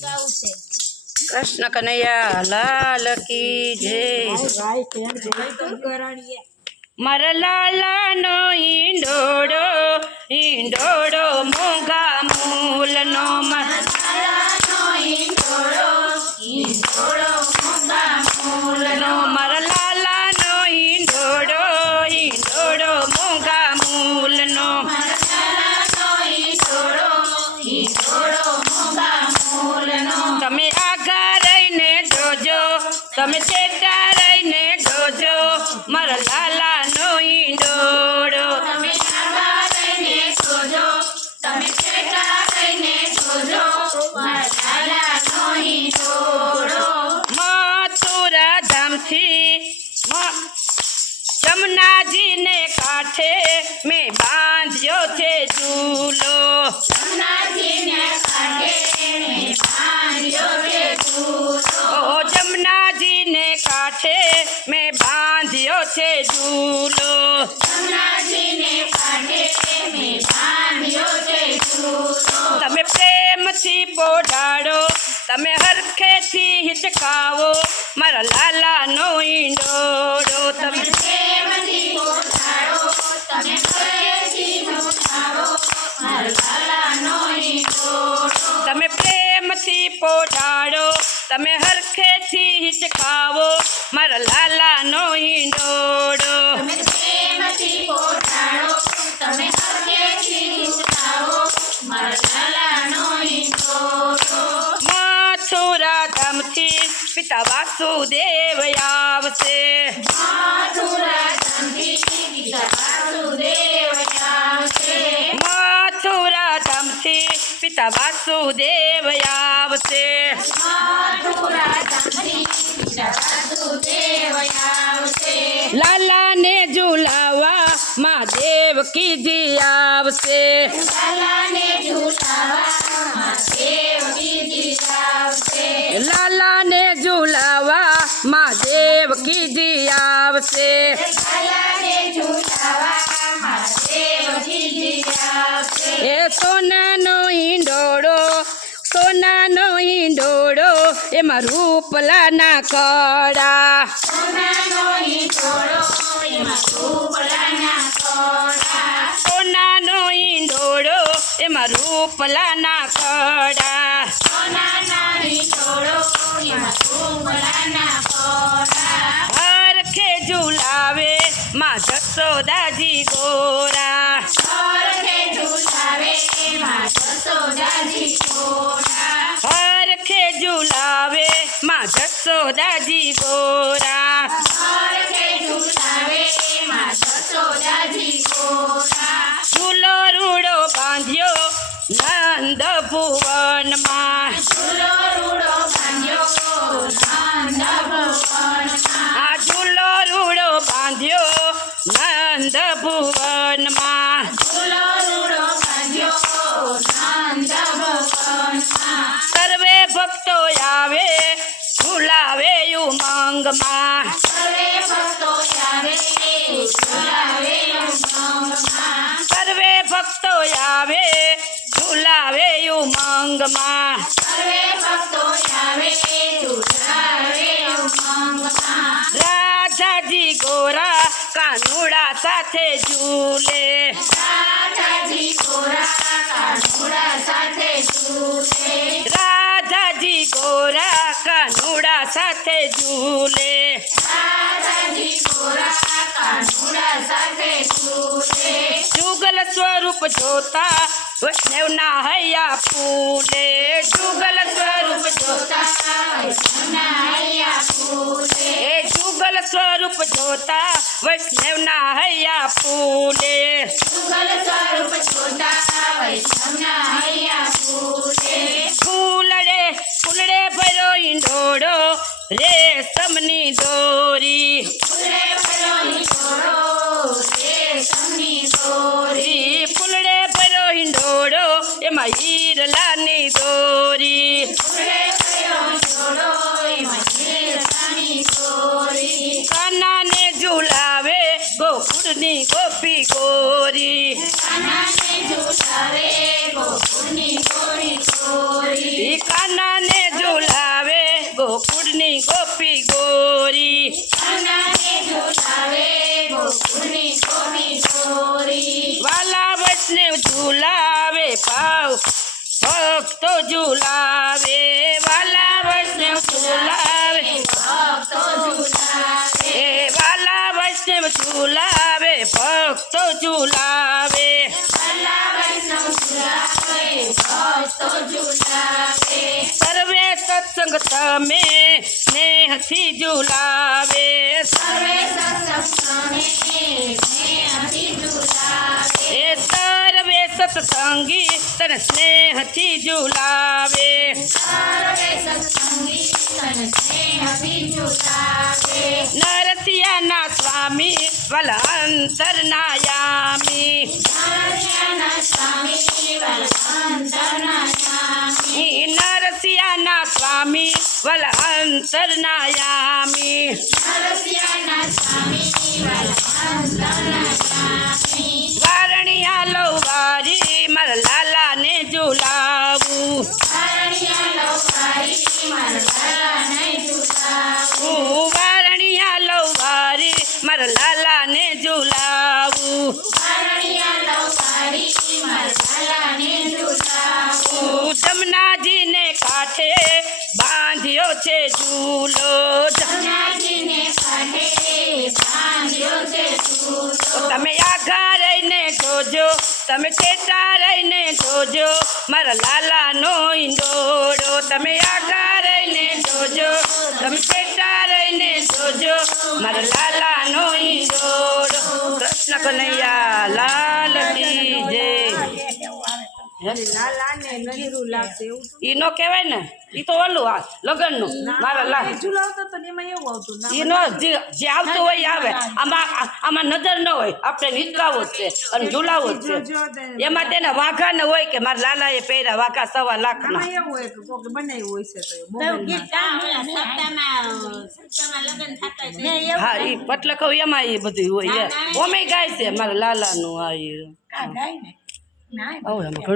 ગાવું છે કૃષ્ણ કનૈયા લાલ કી જય મારા લાલાનો ઈંડોડો ઈંડોડો મોંઘા મૂલનો મારા મૂલનો મારા લાલાનો ઈંડોડો ઈંડોડો મોંઘા મૂલનો તમે જોજો તમે ચેટા રહીને જોજો મારા લાલાનો ઈંડોડો તમે મથુરા ધામથી જમનાજીને કાંઠે મેં બાંધ્યો છે ઝૂલો. બાંધ્યો છે ઝૂલો તમે પ્રેમથી પોઢાડો તમે હરખેથી હિચકાવો મારા લાલાનો ઈંડોડો તમે તમે પ્રેમથી પોઢાડો તમે હરખેથી હિચકાવો ધામથી પિતા વાસુદેવ આવશે મથુરા ધામથી પિતા વાસુદેવ આવશે લાલાને ઝુલાવા માં દેવ કીધી આવશે લાલાને ઝુલાવા માં દેવ કીધી આવશે એ સોનાનો સોના સોનાનો ઈંડોળો એમાં રૂપલાના કડા સોનાનો ઈંડોળો એમાં રૂપલાના કડા હરખે માં જસોદાજી ગોરા. હરખે ઝુલાવે માં જસોદાજી ગોરા. ઝૂલો રૂડો બાંધ્યો નંદ ભુવનમાં. આવે ઝુલાવે ઉમંગમાં. સર્વે ભક્તો આવે ઝુલાવે ઉમંગમાં. રાજાજી ગોરા કાનુડા સાથે ઝૂલે. રાજાજી जुगल स्वरूप जोता वैष्णव ना है या फूले। जुगल स्वरूप जोता फूले। जुगल स्वरूप जोता वैष्णव ना है या फूले। जुगल स्वरूप जोता फूलड़े फूलड़े भरो इंडोड़ो रे समनी डोरी। ગોરી ગોરી કાનાને ઝુલાવે ગોકુળની ગોપી ગોરી વાલા વૈષ્ણવ ઝુલાવે ભાવ ભક્તો ઝુલાવે વાલા વૈષ્ણવ ઝુલાવે ભક્તો ઝુલાવે વાલા વૈષ્ણવ ઝુલાવે ભક્તો ઝુલાવે. સર્વે સત્સંગ તમે સ્નેહથી ઝુલાવે. એ સર્વે સત્સંગી તને સ્નેહથી ઝુલાવે. સર્વે સત્સંગી તને સ્નેહથી ઝુલાવે. વલાંતરનાયામી નરસિયાના સ્વામી વલાંતરનાયામી વારણિયા લવારી બાંધ્યો છે ઝૂલો તમે આઘા રહીને જોજો તમે ટેટા રહીને જોજો મારા લાલાનો ઈંડોળો તમે આઘા રહીને જોજો તમે ટેટા રહીને જોજો મારા લાલાનો ઈંડોળો કૃષ્ણ કનૈયા એવું ઈ નો કહેવાય ને ઈ તો ઓલું આ લગનનું મારા લાલ. ઝુલાવતો તો એમાં એવું આવતું ના ઈ નો જે આવતું હોય આવે. આમાં આમાં નજર ન હોય આપણે હિચકાવો જ છે અને ઝુલાવો જ છે. એમાં તેના વાઘા ને હોય કે મારા લાલાએ પહેર્યા વાઘા સવા લાખના. ના એવું હોય કે કોક બનાવ્યું હોય છે તો એ મોબાઈલમાં. હા ઈ એટલે કહું એમાં એ બધું હોય એ ઓમે ગાય છે મારા લાલાનું આ ઈ. ગાય ને?